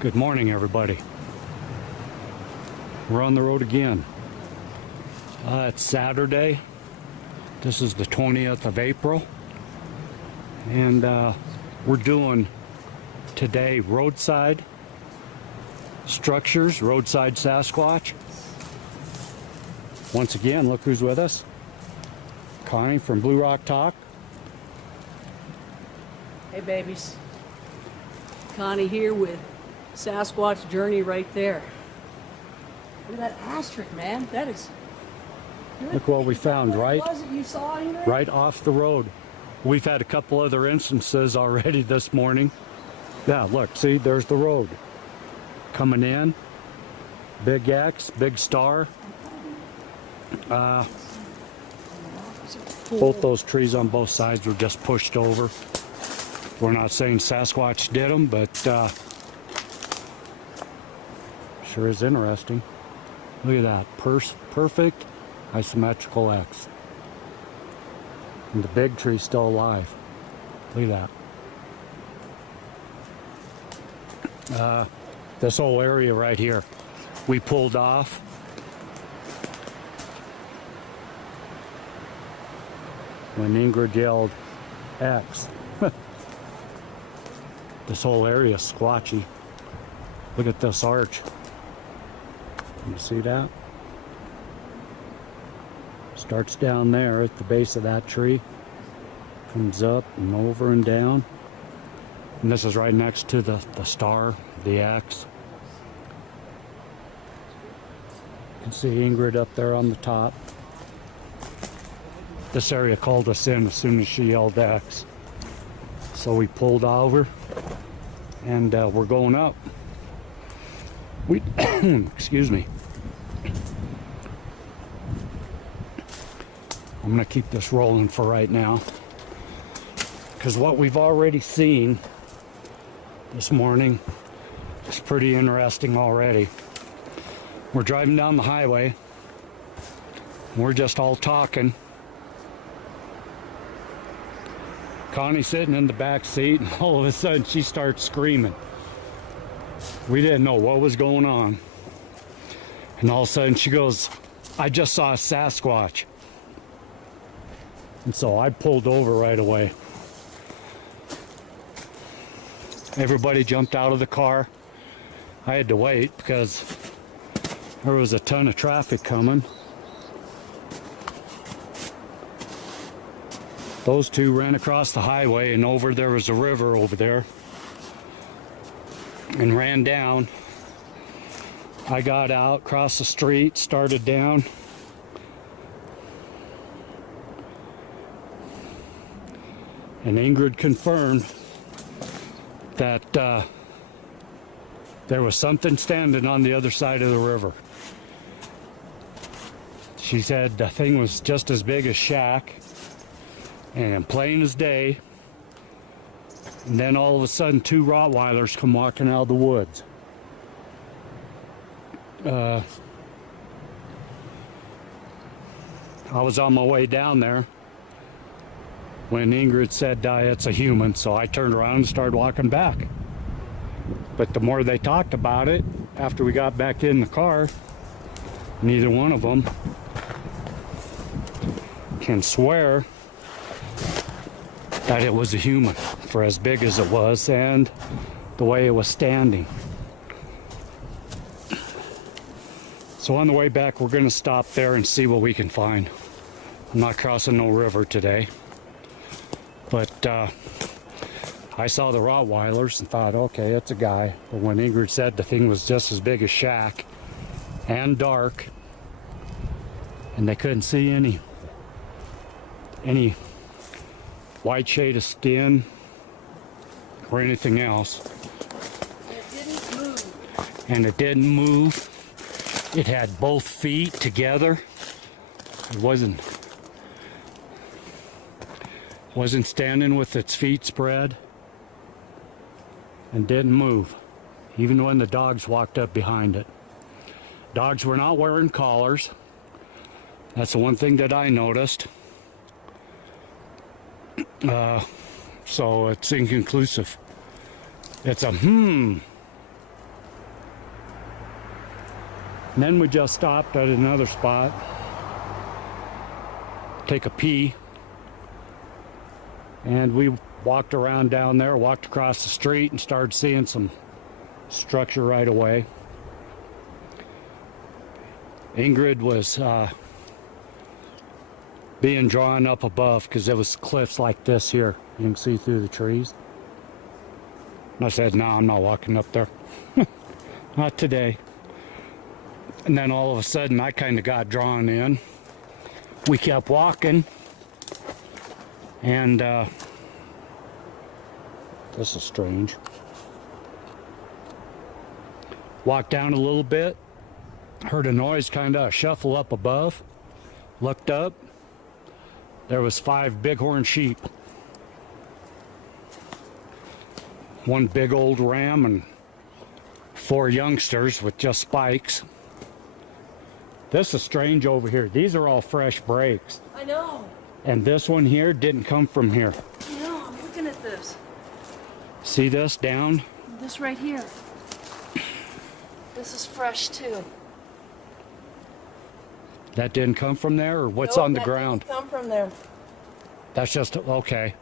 Good morning, everybody. We're on the road again. It's Saturday. This is the 20th of April. And we're doing today roadside structures, roadside Sasquatch. Once again, look who's with us. Connie from Blue Rock Talk. Hey babies, Connie here with Sasquatch Journey right there. Look at that asterisk, man. That is. Look what we found, right? Was it you saw in there? Right off the road. We've had a couple other instances already this morning. Yeah, look, see, there's the road. Coming in. Big X, big star. Both those trees on both sides were just pushed over. We're not saying Sasquatch did them, but sure is interesting. Look at that, perfect isometrical X. And the big tree's still alive. Look at that. This whole area right here, we pulled off. When Ingrid yelled X. This whole area is squatchy. Look at this arch. You see that? Starts down there at the base of that tree. Comes up and over and down. And this is right next to the star, the X. You can see Ingrid up there on the top. This area called us in as soon as she yelled X. So we pulled over and we're going up. We, excuse me. I'm gonna keep this rolling for right now, because what we've already seen this morning is pretty interesting already. We're driving down the highway. We're just all talking. Connie's sitting in the back seat, and all of a sudden she starts screaming. We didn't know what was going on. And all of a sudden she goes, "I just saw a Sasquatch." And so I pulled over right away. Everybody jumped out of the car. I had to wait because there was a ton of traffic coming. Those two ran across the highway, and over there was a river over there, and ran down. I got out, crossed the street, started down. And Ingrid confirmed that there was something standing on the other side of the river. She said the thing was just as big as Shaq, and plain as day. And then all of a sudden, two Rottweilers come walking out of the woods. I was on my way down there when Ingrid said, "It's a human," so I turned around and started walking back. But the more they talked about it, after we got back in the car, neither one of them can swear that it was a human, for as big as it was and the way it was standing. So on the way back, we're going to stop there and see what we can find. I'm not crossing no river today. But I saw the Rottweilers and thought, okay, it's a guy. But when Ingrid said the thing was just as big as Shaq and dark, and they couldn't see any white shade of skin or anything else. It didn't move. And it didn't move. It had both feet together. It wasn't standing with its feet spread, and didn't move, even when the dogs walked up behind it. Dogs were not wearing collars. That's the one thing that I noticed. So it's inconclusive. It's a And then we just stopped at another spot, take a pee, and we walked around down there, walked across the street, and started seeing some structure right away. Ingrid was being drawn up above because there was cliffs like this here. You can see through the trees. And I said, no, I'm not walking up there. Not today. And then all of a sudden, I kind of got drawn in. We kept walking. And this is strange. Walked down a little bit. Heard a noise, kind of shuffle up above. Looked up. There was 5 bighorn sheep. One big old ram and 4 youngsters with just spikes. This is strange over here. These are all fresh breaks. I know. And this one here didn't come from here. I know. I'm looking at this. See this down? This right here. This is fresh too. That didn't come from there, or what's Nope, on the that ground? didn't come from there. That's just, okay.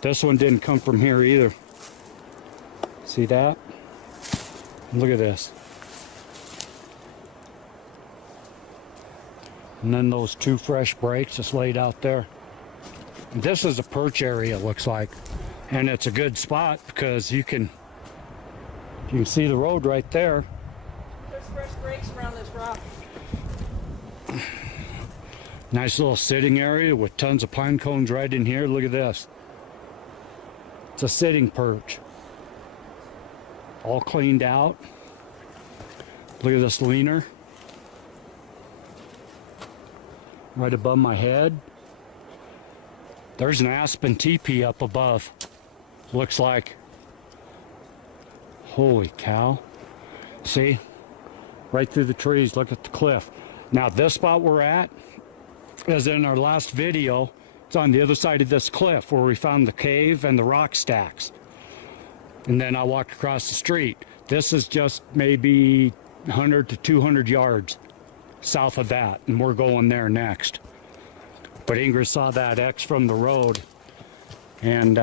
This one didn't come from here either. See that? Look at this. And then those 2 fresh breaks just laid out there. This is a perch area, it looks like. And it's a good spot because you can see the road right there. There's fresh breaks around this rock. Nice little sitting area with tons of pine cones right in here. Look at this. It's a sitting perch. All cleaned out. Look at this leaner. Right above my head. There's an aspen teepee up above. Looks like. Holy cow. See? Right through the trees. Look at the cliff. Now this spot we're at, as in our last video, it's on the other side of this cliff where we found the cave and the rock stacks. And then I walked across the street. This is just maybe 100 to 200 yards south of that, and we're going there next. But Ingrid saw that X from the road, and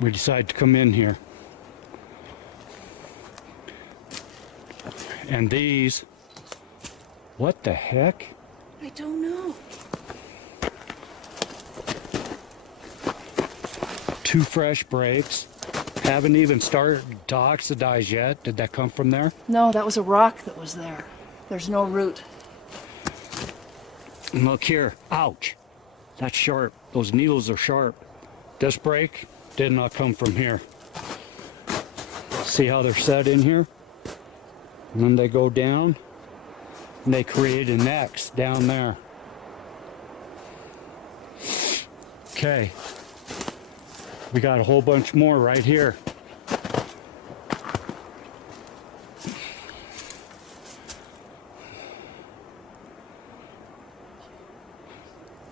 we decided to come in here. And these, what the heck? I don't know. 2 fresh breaks. Haven't even started to oxidize yet. Did that come from there? No, that was a rock that was there. There's no root. And look here. Ouch. That's sharp. Those needles are sharp. This break did not come from here. See how they're set in here? And then they go down. And they create an X down there. Okay. We got a whole bunch more right here.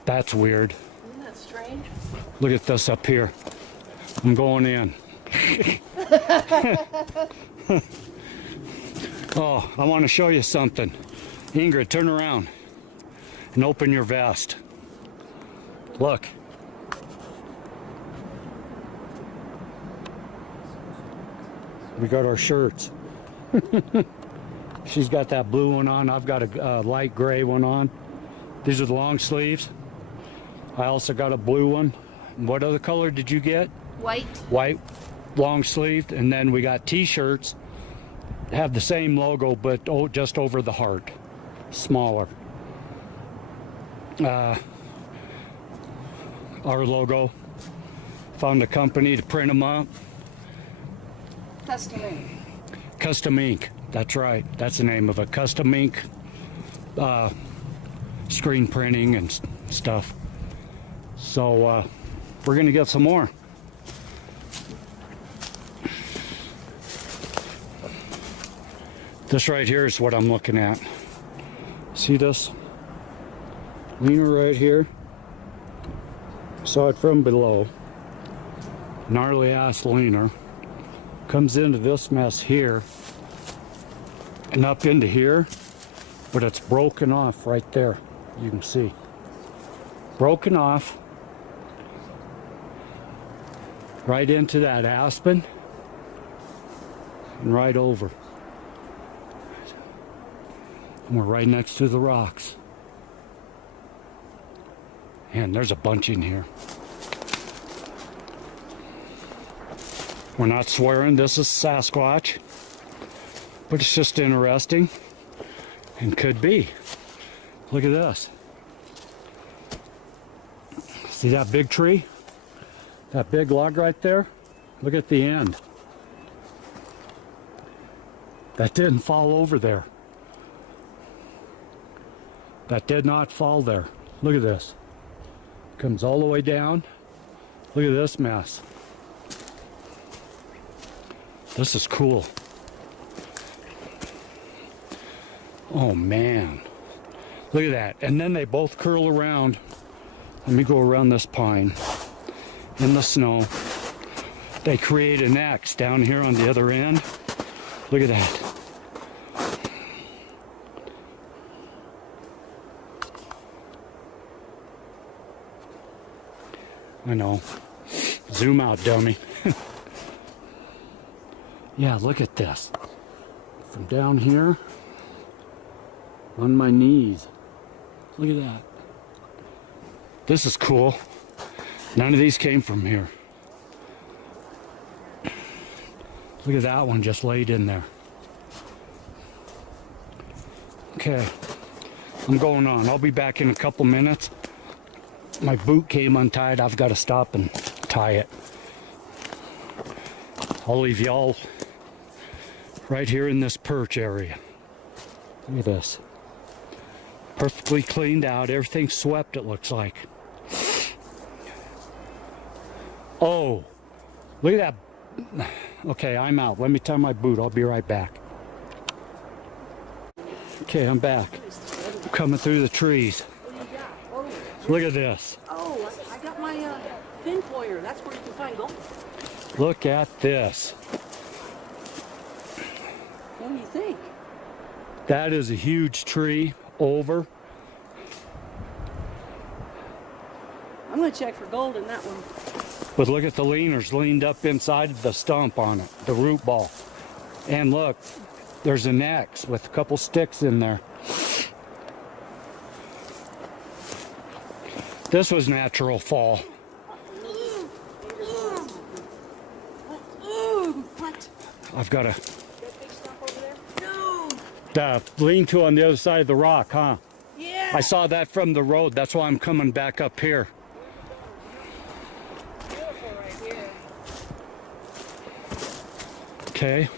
That's weird. Isn't that strange? Look at this up here. I'm going in. Oh, I want to show you something. Ingrid, turn around and open your vest. Look. We got our shirts. She's got that blue one on. I've got a light gray one on. These are the long sleeves. I also got a blue one. What other color did you get? White. White, long sleeved. And then we got t-shirts. Have the same logo, but just over the heart. Smaller. Our logo. Found a company to print them up. Custom ink. Custom Ink. That's right. That's the name of it. Custom Ink. Screen printing and stuff. So we're going to get some more. This right here is what I'm looking at. See this? Leaner right here. Saw it from below. Gnarly ass leaner. Comes into this mess here. and up into here, but it's broken off right there. You can see. Broken off right into that aspen and right over. And we're right next to the rocks. And there's a bunch in here. We're not swearing this is Sasquatch, but it's just interesting and could be. Look at this. See that big tree? That big log right there? Look at the end. That didn't fall over there. That did not fall there. Look at this. Comes all the way down. Look at this mess. This is cool. Oh man. Look at that. And then they both curl around. Let me go around this pine in the snow. They create an X down here on the other end. Look at that. I know. Zoom out, dummy. Yeah, look at this. From down here, on my knees. Look at that. This is cool. None of these came from here. Look at that one just laid in there. Okay, I'm going on. I'll be back in a couple minutes. My boot came untied. I've got to stop and tie it. I'll leave y'all right here in this perch area. Look at this. Perfectly cleaned out. Everything's swept, it looks like. Oh, look at that. Okay, I'm out. Let me tie my boot. I'll be right back. Okay, I'm back. I'm coming through the trees. Look at this. Oh, I got my pin pointer. That's where you can find gold. Look at this. What do you think? That is a huge tree over. I'm going to check for gold in that one. But look at the leaners leaned up inside the stump on it, the root ball. And look, there's an X with a couple sticks in there. This was natural fall. What? I've got That big stump over there? No. lean-to on the other side of the rock, huh? Yeah. I saw that from the road. That's why I'm coming back up here. Beautiful right here. Okay.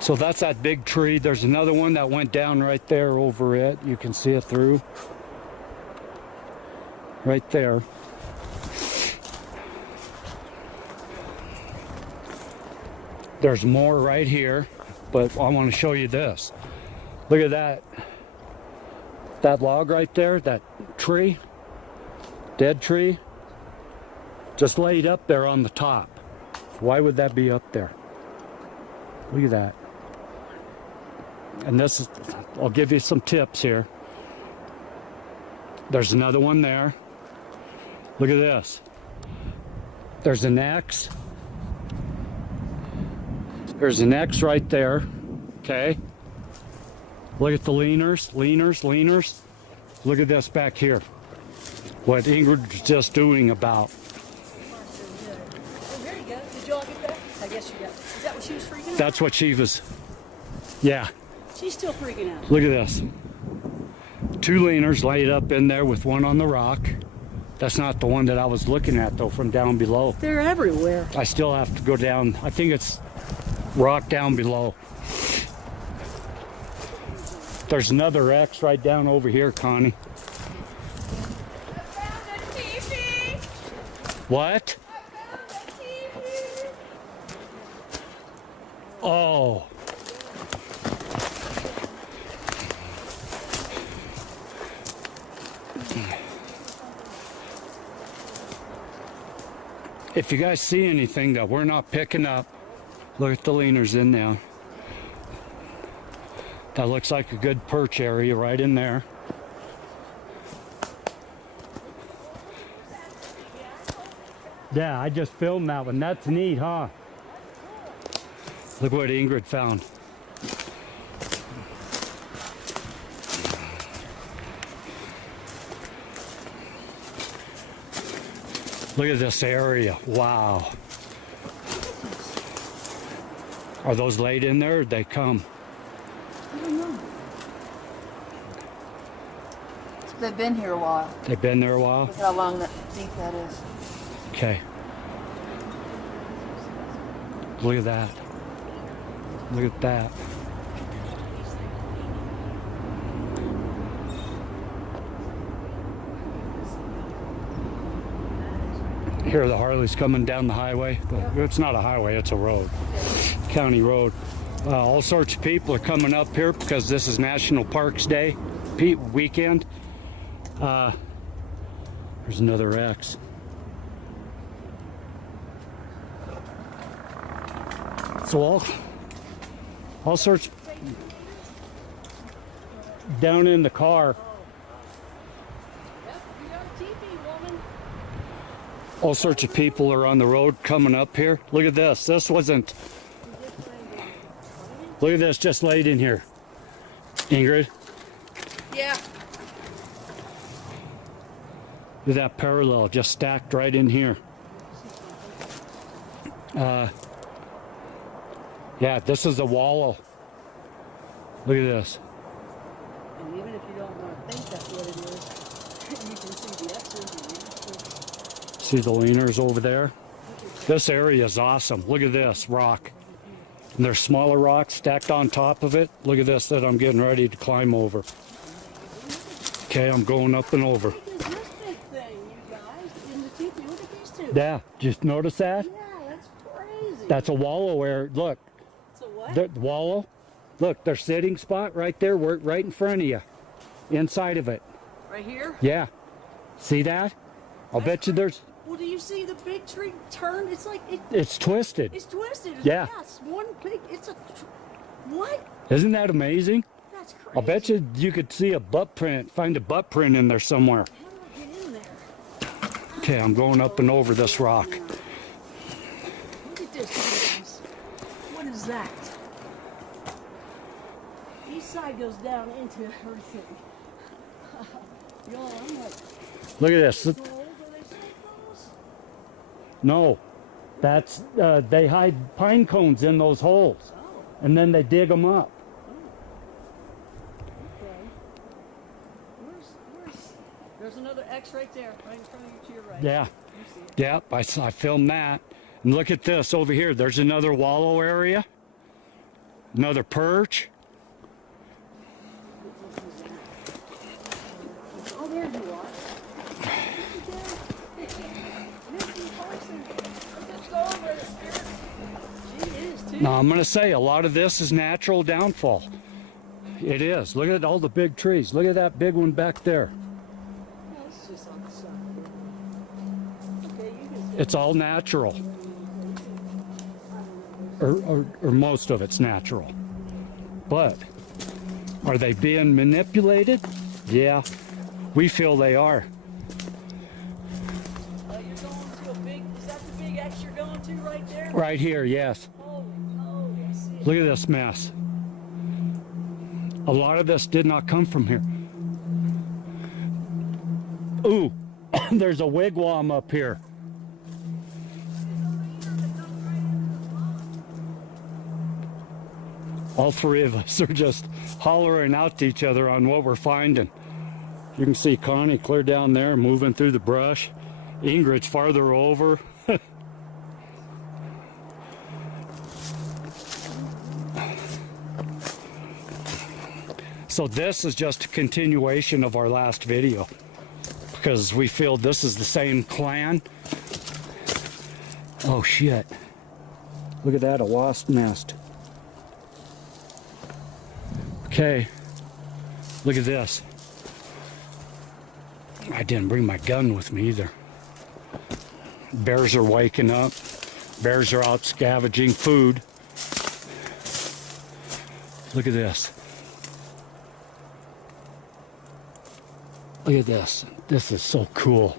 So that's that big tree. There's another one that went down right there over it. You can see it through. Right there. There's more right here, but I want to show you this. Look at that. That log right there, that tree, dead tree, just laid up there on the top. Why would that be up there? Look at that. And this is, I'll give you some tips here. There's another one there. Look at this. There's an X. There's an X right there. Okay. Look at the leaners, leaners. Look at this back here. What Ingrid was just doing about. Oh, there you go. Did y'all get that? I guess you got it. Is that what she was freaking out? That's what she was. Yeah. She's still freaking out. Look at this. Two leaners laid up in there with one on the rock. That's not the one that I was looking at though from down below. They're everywhere. I still have to go down. I think it's rock down below. There's another X right down over here, Connie. I found a TV. What? I found a TV. Oh. If you guys see anything that we're not picking up, look at the leaners in now. That looks like a good perch area right in there. Yeah, I just filmed that one. That's neat, huh? Look what Ingrid found. Look at this area. Wow. Are those laid in there or they come? I don't know. They've been here a while. They've been there a while? Look how long that deep that is. Okay. Look at that. Look at that. Here the Harley's coming down the highway. It's not a highway, it's a road. County road. All sorts of people are coming up here because this is National Parks Day weekend. There's another X. So all sorts down in the car. All sorts of people are on the road coming up here. Look at this. This wasn't. Look at this just laid in here. Ingrid. Yeah. Look at that parallel just stacked right in here. Yeah, this is a wallow. Look at this. And even if you don't want to think that's what it is, you can see the X's. See the leaners over there? This area is awesome. Look at this rock. And there's smaller rocks stacked on top of it. Look at this that I'm getting ready to climb over. Okay, I'm going up and over. Look at this big thing, you guys, in the teepee. Look at these two. Yeah, just notice that? Yeah, that's crazy. That's a wallow area. Look, It's a what? the wallow. Look, their sitting spot right there, right in front of you. Inside of it. Right here? Yeah. See that? I'll bet you there's. Well, do you see the big tree turn? It's like It's twisted. it's twisted. Yeah. It's one big. It's a. What? Isn't that amazing? That's crazy. I'll bet you could see a butt print, find a butt print in there somewhere. How do I get in there? Okay, I'm going up and over this rock. Look at this, guys. What is that? Each side goes down into everything. Yo, I'm like, Look at this. holes, are they safe holes? No, that's they hide pine cones in those holes, Oh, and then they dig them up. okay. Where's? There's another X right there, right in front of you to your right. Yeah, You see it. yep. I filmed that. And look at this over here. There's another wallow area, another perch. Oh, there you are. Missy Carson. Let's go over it, Spirit. She is too. Now I'm gonna say a lot of this is natural downfall. It is. Look at all the big trees. Look at that big one back there. That's just on the side. Okay, you can see. It's all natural. Or most of it's natural. But are they being manipulated? Yeah, we feel they are. You're going to a big. Is that the big X you're going to right there? Right here, yes. Holy moly! I see it. Look at this mess. A lot of this did not come from here. Ooh, there's a wigwam up here. All three of us are just hollering out to each other on what we're finding. You can see Connie clear down there, moving through the brush. Ingrid's farther over. So this is just a continuation of our last video because we feel this is the same clan. Oh shit. Look at that, a wasp nest. Okay, look at this. I didn't bring my gun with me either. Bears are waking up. Bears are out scavenging food. Look at this. Look at this. This is so cool.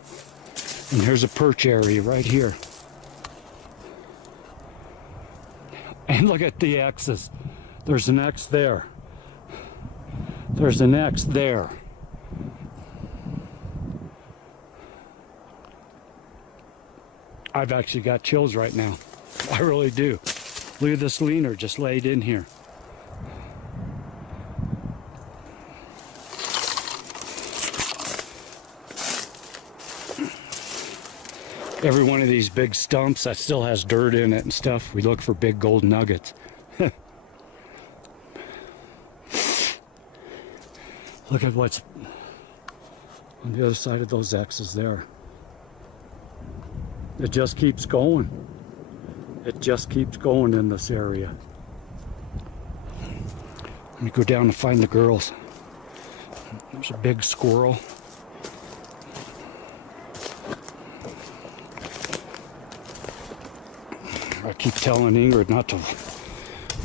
And here's a perch area right here. And look at the X's. There's an X there. There's an X there. I've actually got chills right now. I really do. Look at this leaner just laid in here. Every one of these big stumps that still has dirt in it and stuff, we look for big gold nuggets. Look at what's on the other side of those X's there. It just keeps going. It just keeps going in this area. Let me go down and find the girls. There's a big squirrel. I keep telling Ingrid not to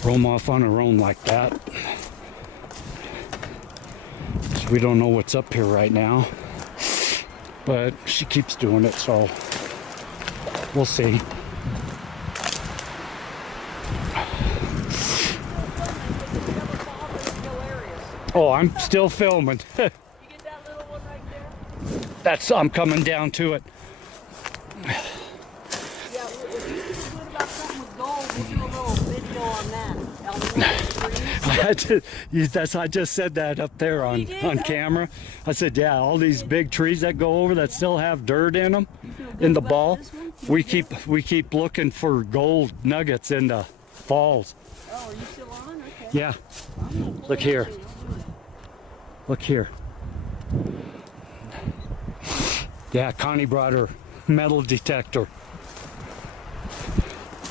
roam off on her own like that. So we don't know what's up here right now. But she keeps doing it, so we'll see. Oh, I'm still filming. You get that little one right there? I'm coming down to it. Yeah, if you feel good about something with gold, we'll do a little video on that. I just said that up there on camera. I said, yeah, all these big trees that go over that still have dirt in them, in the ball. We keep looking for gold nuggets in the falls. Oh, are you still on? Okay. Yeah. Look here. Look here. Yeah, Connie brought her metal detector.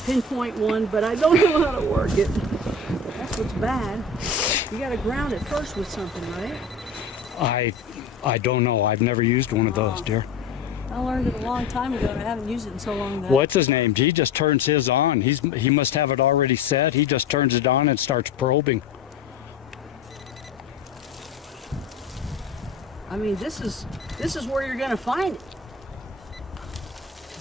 Pinpoint one, but I don't know how to work it. That's what's bad. You got to ground it first with something, right? I don't know. I've never used one of those, dear. I learned it a long time ago, and I haven't used it in so long. What's his name? He just turns his on. He must have it already set. He just turns it on and starts probing. I mean, this is where you're gonna find it.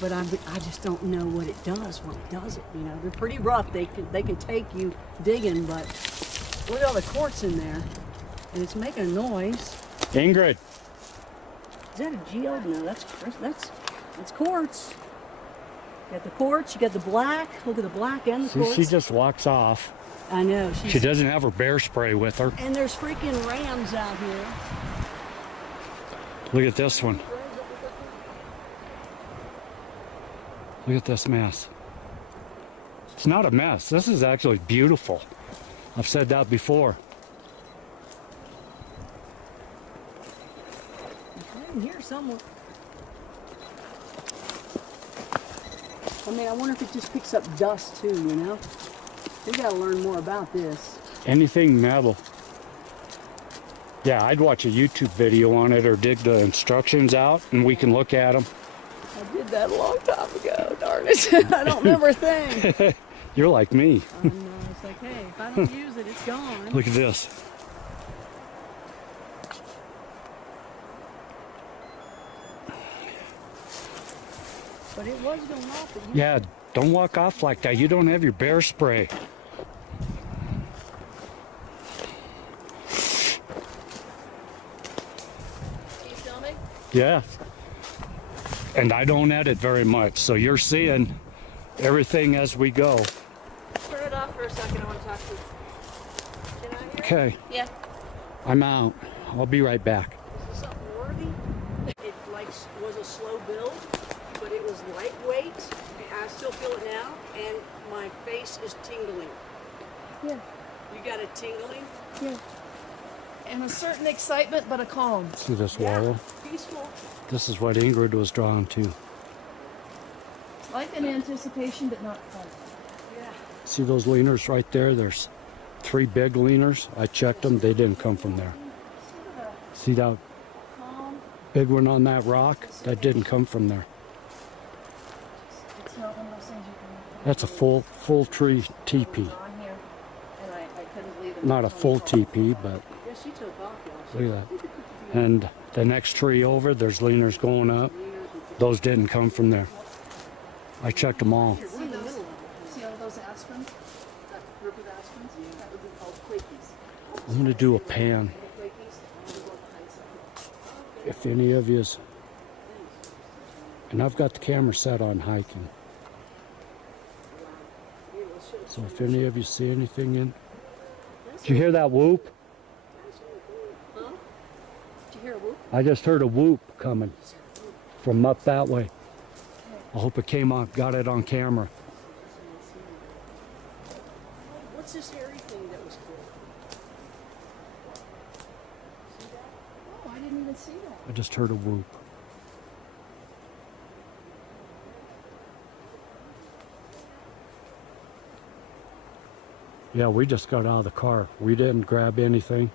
But I just don't know what it does when it does it. You know, they're pretty rough. They can take you digging, but look at all the quartz in there, and it's making a noise. Ingrid. Is that a geode? No, that's quartz. You got the quartz. You got the black. Look at the black and the quartz. She just walks off. I know. She doesn't have her bear spray with her. And there's freaking rams out here. Look at this one. Look at this mess. It's not a mess. This is actually beautiful. I've said that before. It's right in here somewhere. I mean, I wonder if it just picks up dust too, you know? We gotta learn more about this. Anything metal. Yeah, I'd watch a YouTube video on it or dig the instructions out and we can look at them. I did that a long time ago, darn it. I don't remember a thing. You're like me. I know, it's like, hey, if I don't use it, it's gone. Look at this. But it was going off. Yeah, don't walk off like that. You don't have your bear spray. Yeah. And I don't edit very much, so you're seeing everything as we go. Turn it off for a second. I want to talk to you. Can I hear it? Okay. Yeah. I'm out. I'll be right back. Is this something worthy? It was a slow build, but it was lightweight. I still feel it now, and my face is tingling. Yeah. You got it tingling? Yeah. And a certain excitement, but a calm. See this wall? Peaceful. This is what Ingrid was drawn to. Like an anticipation, but not quite. Yeah. See those leaners right there? There's 3 big leaners. I checked them. They didn't come from there. See that Calm. big one on that rock? That didn't come from there. It's not one of those things you can. That's a full tree teepee. On here, and I couldn't leave it. Not a full teepee, but Yeah, she took off, y'all. look at that. And the next tree over, there's leaners going up. Those didn't come from there. I checked them all. See those? See all those aspens? That group of aspens? That would be called quakies. I'm gonna do a pan. If any of yous, and I've got the camera set on hiking. So if any of you see anything in, did you hear that whoop? Huh? Did you hear a whoop? I just heard a whoop coming from up that way. I hope it came on, got it on camera. What's this hairy thing that was killed? Oh, I didn't even see that. I just heard a whoop. Yeah, we just got out of the car. We didn't grab anything.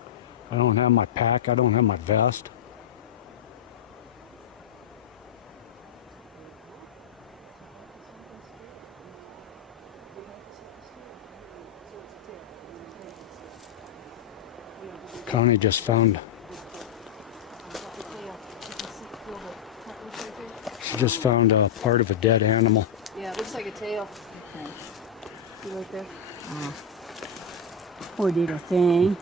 I don't have my pack. I don't have my vest. Connie just found, she just found a part of a dead animal. Yeah, it looks like a tail. See right there? Poor little thing.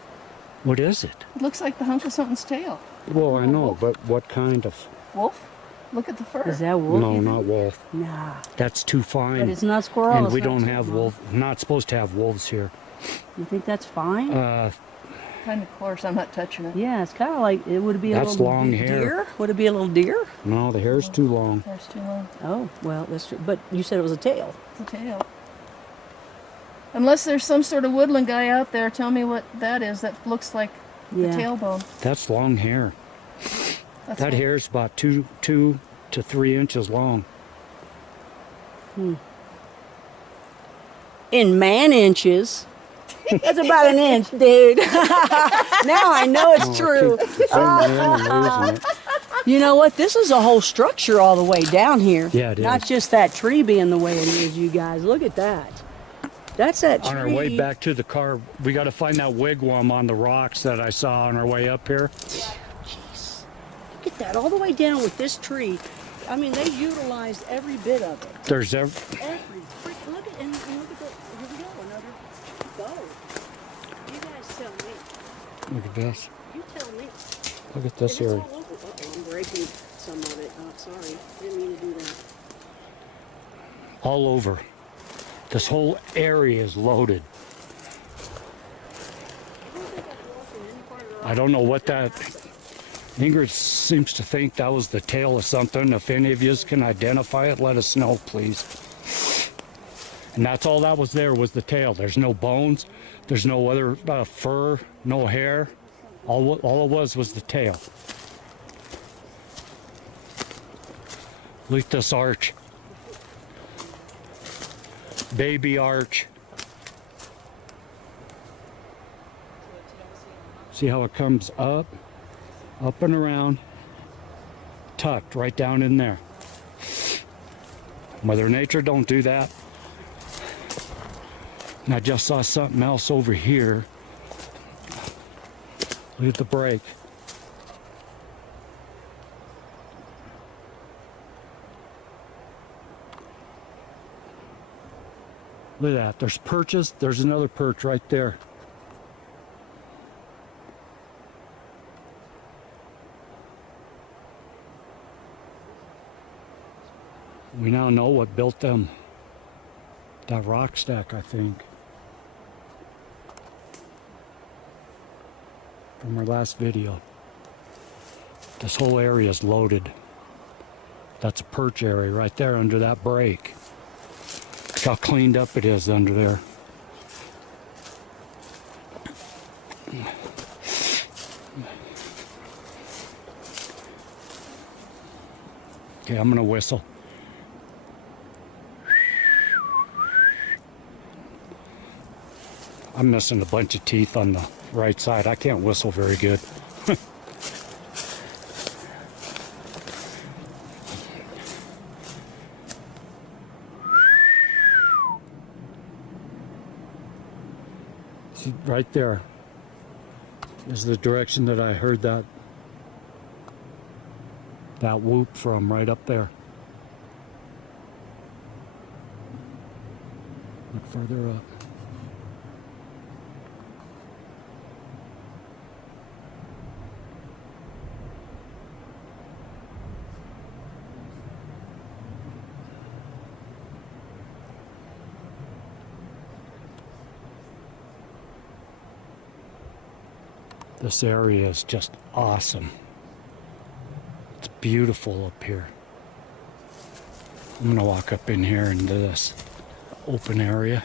What is it? It looks like the hunk of something's tail. Well, I know, but what kind of? Wolf? Look at the fur. Is that wolf? No, not wolf. Nah. That's too fine. But it's not squirrel. And it's we not don't have squirrel. wolf. Not supposed to have wolves here. You think that's fine? Kind of coarse. I'm not touching it. Yeah, it's kind of like it would be a That's little long deer. hair. Would it be a little deer? No, the hair's too long. There's too long. Oh, well, that's true. But you said it was a tail. It's a tail. Unless there's some sort of woodland guy out there, tell me what that is. That looks like the Yeah. tailbone. That's long hair. That's That what- hair's about 2 to 3 inches long. In man inches. That's about an inch, dude. Now I know it's true. Zooming in and losing it. You know what? This is a whole structure all the way down here. Yeah, it Not is. just that tree being the way it is, you guys. Look at that. That's that tree. On our way back to the car, we got to find that wigwam on the rocks that I saw on our way up here. Jeez. Look at that. All the way down with this tree. I mean, they utilized every bit of it. There's Every freak. Look at, and look at the, here we go. Another bow. You guys tell me. look at this. You tell me. Look at this And it's area. all over. Uh-oh, I'm breaking some of it. Oh, sorry. Didn't mean to do that. All over. This whole area is loaded. I don't know what that. Ingrid seems to think that was the tail of something. If any of you can identify it, let us know, please. And that's all that was there was the tail. There's no bones. There's no other fur, no hair. All it was the tail. Look at this arch. Baby arch. See how it comes up and around, tucked right down in there. Mother Nature don't do that. And I just saw something else over here. Look at the break. Look at that. There's perches. There's another perch right there. We now know what built them. That rock stack, I think. From our last video. This whole area is loaded. That's a perch area right there under that break. Look how cleaned up it is under there. Okay, I'm gonna whistle. I'm missing a bunch of teeth on the right side. I can't whistle very good. See, right there is the direction that I heard that that whoop from right up there. Look further up. This area is just awesome. It's beautiful up here. I'm gonna walk up in here into this open area.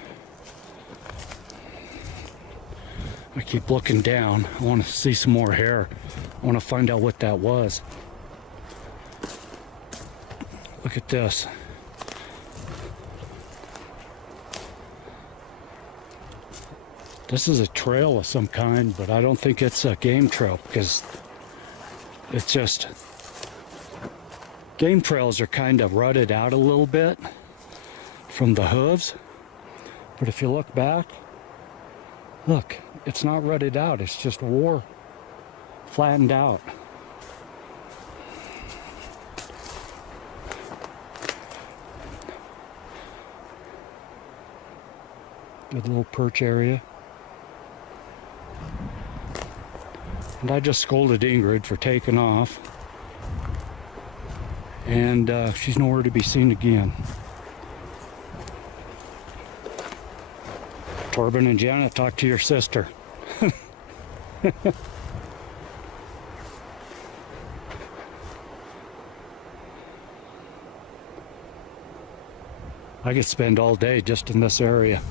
I keep looking down. I want to see some more hair. I want to find out what that was. Look at this. This is a trail of some kind, but I don't think it's a game trail because it's just, game trails are kind of rutted out a little bit from the hooves. But if you look back, look, it's not rutted out, it's just wore, flattened out. Good little perch area. And I just scolded Ingrid for taking off. And she's nowhere to be seen again. Torben and Janet, talk to your sister. I could spend all day just in this area.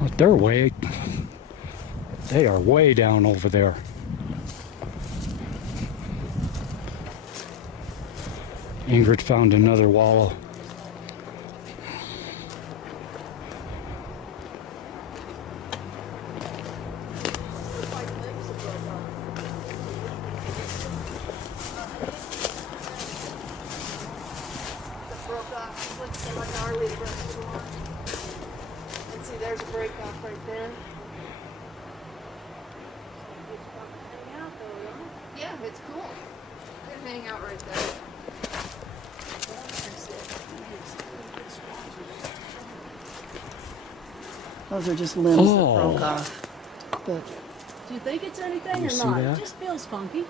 Look, they are way down over there. Ingrid found another wallow. And see, there's a break off right there. Yeah, it's cool. Good hang out right there. Those are just limbs that broke off. But Do you think it's anything You or see not? that? It just feels funky,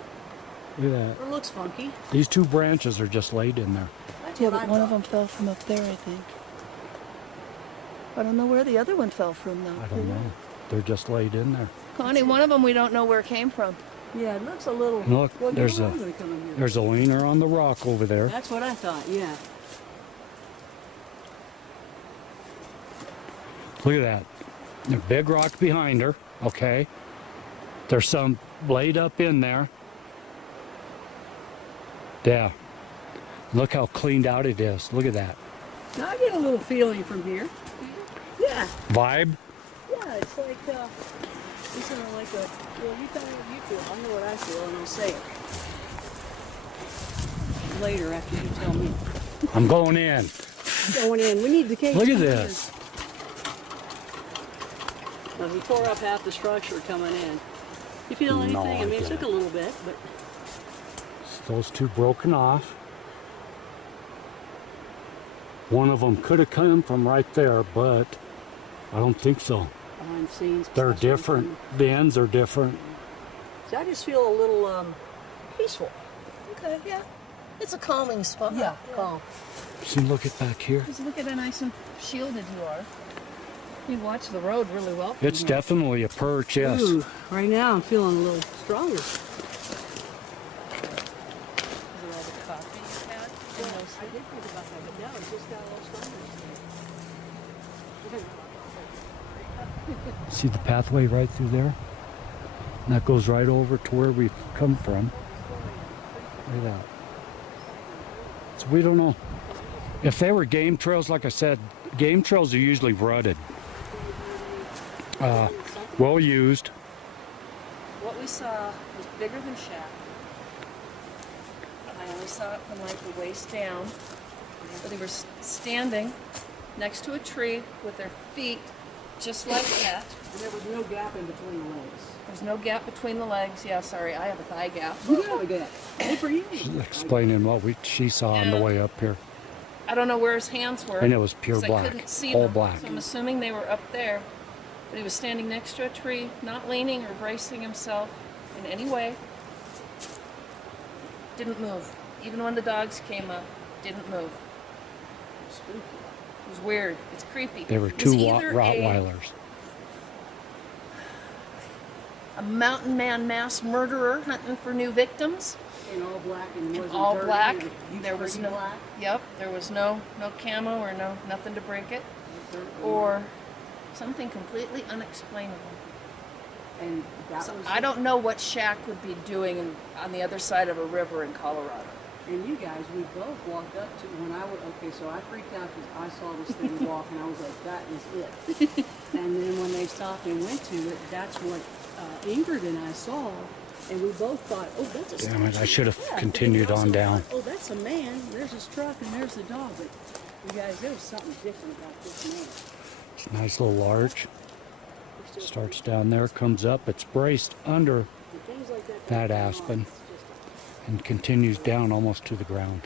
Look at that. or looks funky. These two branches are just laid in there. That's yeah, what but I one of thought. them fell from up there, I think. I don't know where the other one fell from, though. I don't know. They're just laid in there. Connie, one of them we don't know where it came from. Yeah, it looks a little. Look, well, there's I'm gonna come in here. There's a leaner on the rock over there. That's what I thought. Yeah. Look at that. There's a big rock behind her, okay? There's some laid up in there. Yeah. Look how cleaned out it is. Look at that. Now I get a little feeling from here. Yeah. Vibe? Yeah, it's like it's sort of like a. Well, you tell me what you feel. I know what I feel, and I'll say it later after you tell me. I'm going in. Going in. We need the cage. Look at in here. this. Now, he tore up half the structure coming in. You feel anything? No, I mean, it I took a little bit, but Those two broken off. One of them could have come from right there, but I don't think so. behind the scenes. They're especially different. from- The ends are different. See, I just feel a little peaceful. Okay, yeah. It's a calming spot. Calm. See, look at back here. Just look at how nice and shielded you are. You watch the road really well. from It's here. definitely a perch, yes. Ooh, right now I'm feeling a little stronger. Is it all the coffee you've had? I did think about that, but now it just got a little stronger. See the pathway right through there? And that goes right over to where we've come from. Look at that. So we don't know. If they were game trails, like I said, game trails are usually rutted. Well used. What we saw was bigger than Shaq. I only saw it from like the waist down. But they were standing next to a tree with their feet just like that. And there was no gap in between the legs. There's no gap between the legs. Yeah, sorry, I have a thigh gap. You have a gap. Good for you. She's explaining what she saw on the way up here. I don't know where his hands were. And it was pure 'cause black, I couldn't see all them. black. So I'm assuming they were up there. But he was standing next to a tree, not leaning or bracing himself in any way. Didn't move. Even when the dogs came up, didn't move. Spooky. It was weird. It's creepy. There were It was two either Rottweilers. a mountain man mass murderer hunting for new victims. In all black and wasn't All dirty, black. you There was pretty no. black. Yep. There was no camo or nothing to break it, or something completely unexplainable. And that So was. I don't know what Shaq would be doing on the other side of a river in Colorado. And you guys, we both walked up to when I was okay. So I freaked out because I saw this thing walk, and I was like, "That is it." And then when they stopped and went to it, that's what Ingrid and I saw, and we both thought, "Oh, that's a Damn it, statue." I should have Yeah, continued we also on down. thought, oh, that's a man. There's his truck, and there's the dog. But you guys, there was something different about this man. It's a nice little arch. We're still Starts down there, comes up. It's braced under and things like that. that don't go on. aspen It's just and continues down almost to the ground.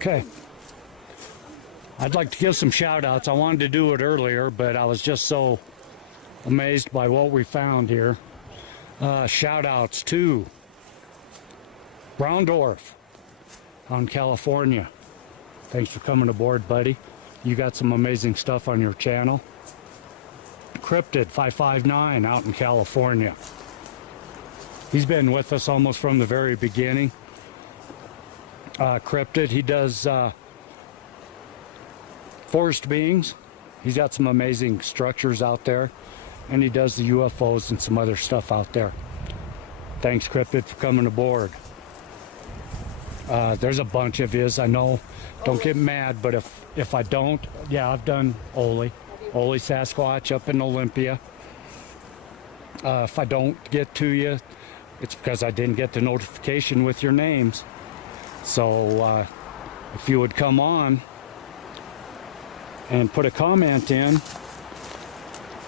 Okay. I'd like to give some shout outs. I wanted to do it earlier, but I was just so amazed by what we found here. Shout outs to Browndorf out in California. Thanks for coming aboard, buddy. You got some amazing stuff on your channel. Cryptid 559 out in California. He's been with us almost from the very beginning. Cryptid, he does forest beings. He's got some amazing structures out there, and he does the UFOs and some other stuff out there. Thanks, Cryptid, for coming aboard. There's a bunch of his, I know. Don't get mad, but if I don't, yeah, I've done Ole Sasquatch up in Olympia. If I don't get to you, it's because I didn't get the notification with your names. So if you would come on and put a comment in,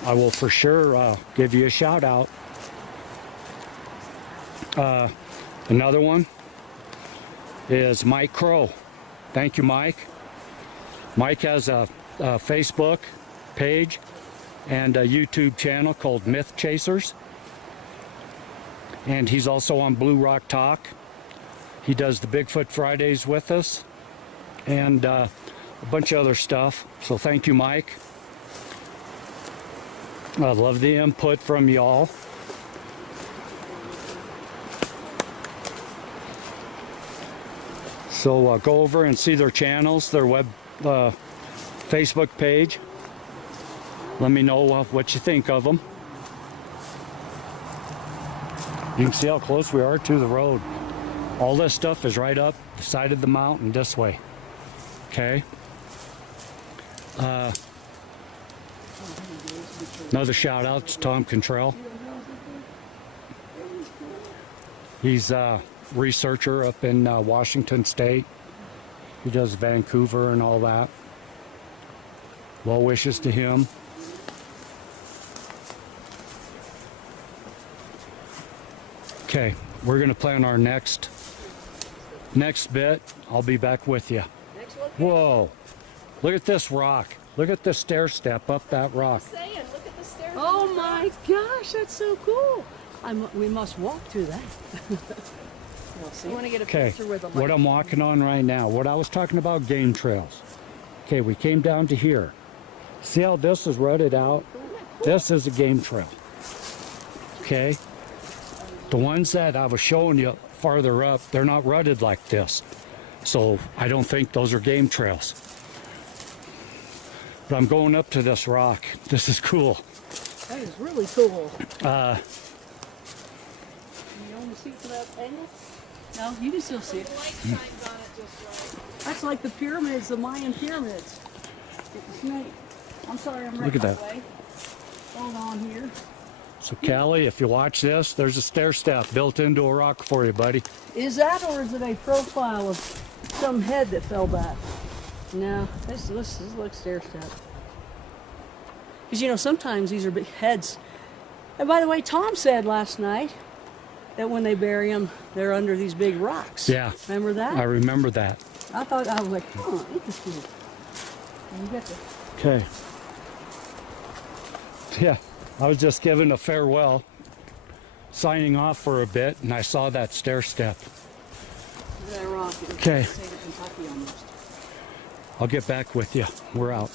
I will for sure give you a shout out. Another one is Mike Crow. Thank you, Mike. Mike has a Facebook page and a YouTube channel called Myth Chasers. And he's also on Blue Rock Talk. He does the Bigfoot Fridays with us and a bunch of other stuff. So thank you, Mike. I love the input from y'all. So go over and see their channels, their web Facebook page. Let me know what you think of them. You can see how close we are to the road. All this stuff is right up the side of the mountain this way. Okay. Another shout out to Tom Contrell. He's a researcher up in Washington State. He does Vancouver and all that. Well wishes to him. Okay, we're gonna plan our next bit. I'll be back with you. Next location. Whoa, look at this rock. Look at the stair step up that rock. Saying, look at the stairs. Oh my gosh, that's so cool. We must walk through that. We'll see. I want to get a Okay, picture with the what I'm walking on right now, what I was talking about, game trails. Okay, we came down to here. See how this is rutted out? This is a game trail. Okay? The ones that I was showing you farther up, they're not rutted like this. So I don't think those are game trails. But I'm going up to this rock. This is cool. That is really cool. Uh, You only see from that angle? No, you can still see it. light shines on it just right. That's like the pyramids, the Mayan pyramids. It's neat. I'm sorry, I'm right Look at that. way. Hold on here. so Callie, if you watch this, there's a stair step built into a rock for you, buddy. Is that, or is it a profile of some head that fell back? No, this looks stair step. Because, you know, sometimes these are big heads. And by the way, Tom said last night that when they bury them, they're under these big rocks. Yeah. Remember that? I remember that. I was like, oh, interesting. And you got the Okay. Yeah, I was just giving a farewell, signing off for a bit, and I saw that stair step. rock. Okay. State of Kentucky almost. I'll get back with you. We're out.